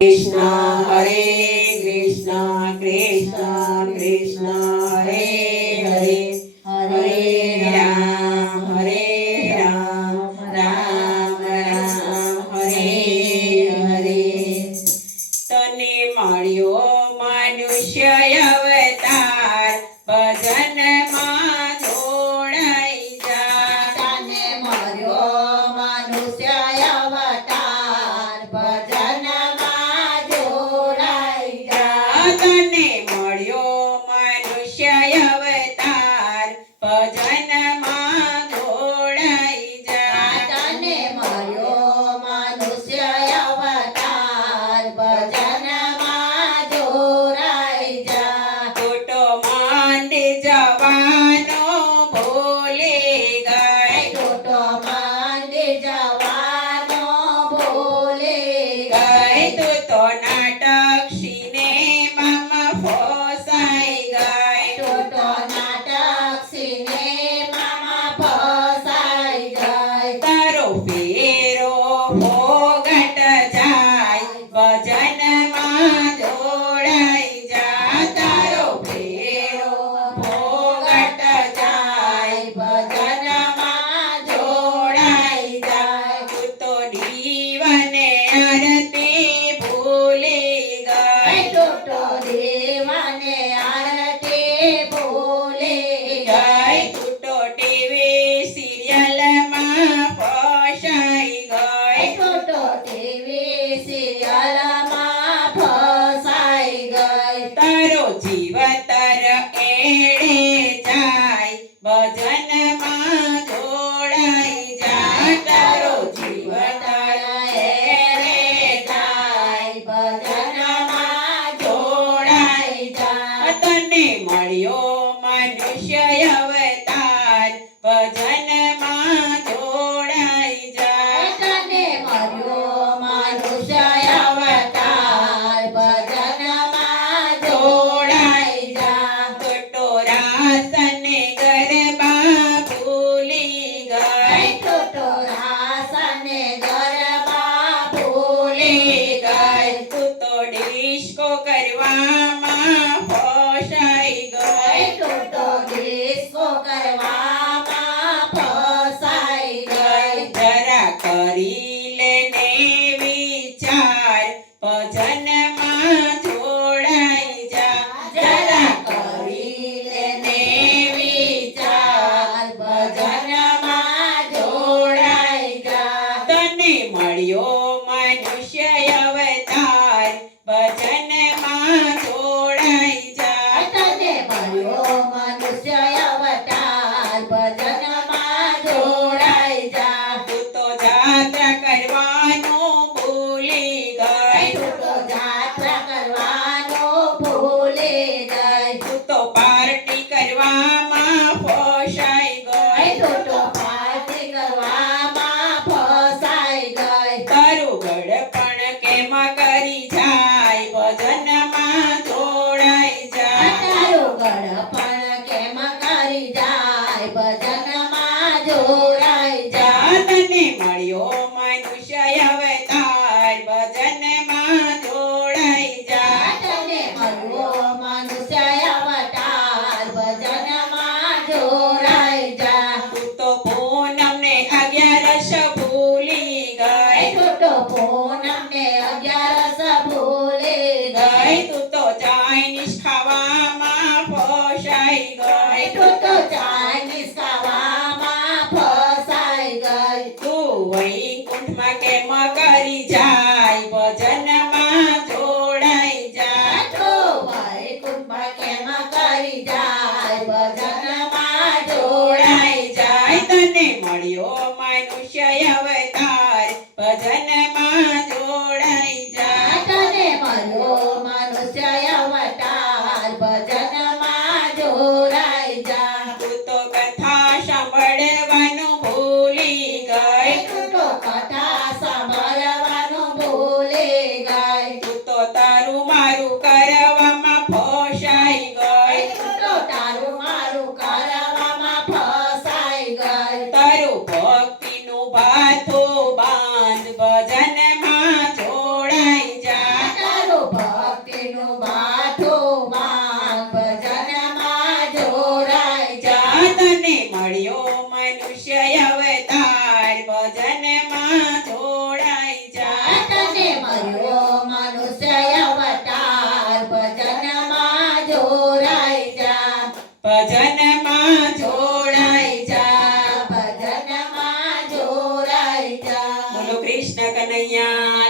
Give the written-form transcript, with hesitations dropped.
Krishna Hare Krishna Krishna Krishna Hare Hare Hare Ram Ram Ram Hare Hare તને મળ્યો મનુષ્ય અવતાર ભજનમાં જોડાઈ જા તને મળ્યો મનુષ્ય અવતાર ભજનમાં જોડાઈ જા તને મળ્યો મનુષ્ય અવતાર ભજનમાં જોડાઈ જા તને મળ્યો મનુષ્ય અવતાર ભજનમાં જોડાઈ જા ખોટો માંડી જવાનો ભૂલી ગઈ ખોટો માંડી જવાનો ભૂલી ગઈ તું તો નાટક સિનેમામાં ફસાઈ ગઈ ખોટો નાટક સિનેમામાં ફસાઈ ગઈ તારો ફેરો ભોગટ જાય ભજનમાં જોડાઈ જા તારો ફેરો ભોગટ જાય ભજનમાં જોડાઈ જાય તું તો દીવાને આરતી ભૂલી ગઈ ટોટો દેવાને આરતી ભૂલી ગઈ તું તો ટીવી સિરિયલમાં ફસાઈ ગઈ ટોટો ટીવી સિરિયલમાં ફસાઈ ગઈ તારો જીવતર એડે જાય ભજનમાં જોડાઈ જા તારો જીવતર એડે જાય ભજનમાં જોડાઈ જા તને મળ્યો મનુષ્ય અવતાર ભજનમાં જોડાઈ જા તને મળ્યો મનુષ્ય અવતાર ભજનમાં જોડાઈ જા કટોરા તને ગરબા ભૂલી ગઈ ટોટો રાસને ગરબા ભૂલી ગઈ તું તો ડિસ્કો કરવામાં ફસાઈ ગઈ ટોટો ડિસ્કો કરવામાં ફસાઈ ગઈ જરા કરી લેને વિચાર ભજનમાં જોડાઈ જા જરા કરી લેને વિચાર ભજનમાં જોડાઈ જા તને મળ્યો મનુષ્ય અવતાર ભજનમાં જોડાઈ જા તને મળ્યો મનુષ્ય અવતાર ભજનમાં જોડાઈ જા તું તો જાત્રા કરવાનું ભૂલી ગઈ ટોટો જાત્રા કરવાનો ભૂલી ગઈ તું તો પાર્ટી કરવામાં ફસાઈ ગઈ ટોટો પાર્ટી કરવામાં ફસાઈ ગઈ તારું ગળપણ કેમ કરી જાય ભજનમાં જોડાઈ જા તારું ગળપણ કેમ કરી જાય ભજનમાં જોડાઈ જા જા તને મળ્યો મનુષ્ય અવતાર ભજનમાં જોડાઈ જા તને મળ્યો મનુષ્ય અવતાર ભજનમાં જોડાઈ જા તું તો પૂનમને 11 ભૂલી ગઈ ટોટો પૂનમને 11 કૃષ્ણ કનૈયા